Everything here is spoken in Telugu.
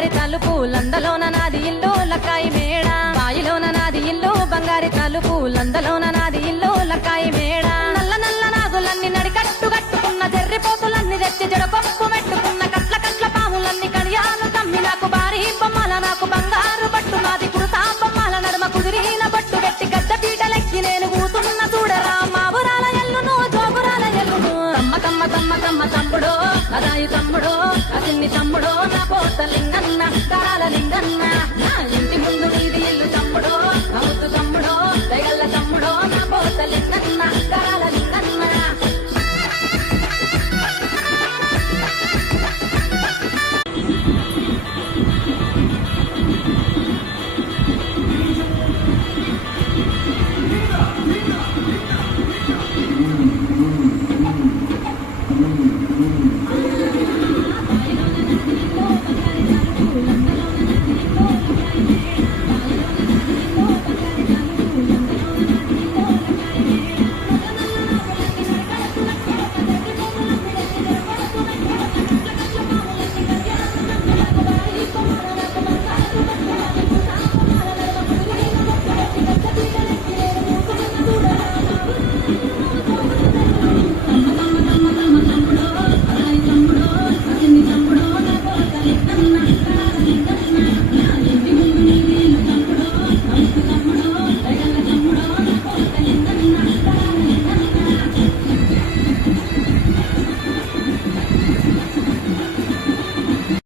బంగారి తలుపు లందలోన నాది ఇల్లు లక్కాయి మేడ బాయిలోన నాది ఇల్లు బంగారి తలుపు లందలోన నాది ఇల్లు లక్కాయి మేడ నల్ల నల్ల నాగులన్నీ నడికట్టు కట్టుకున్న జర్రిపోతులన్నీ తెచ్చి జడకొప్పు మెట్టుకున్న కట్ల కట్ల పాములన్నీ కడియాలు తమ్మి నాకు భారీ బొమ్మల నాకు బంగారు పట్టు నాది కురుతా బొమ్మల నడుమ కుదిరిన పట్టు పెట్టి గద్ద పీటలెక్కి నేను కూతున్న చూడరా మా ఊరాల ఎల్లును జోగురాల ఎల్లును తమ్మ తమ్మ తమ్మ తమ్మ తమ్ముడో అదాయి తమ్ముడో అసిన్ని తమ్ముడో నా పోత లింగన్న తరాల లింగన్న నా ఇంటి ముందు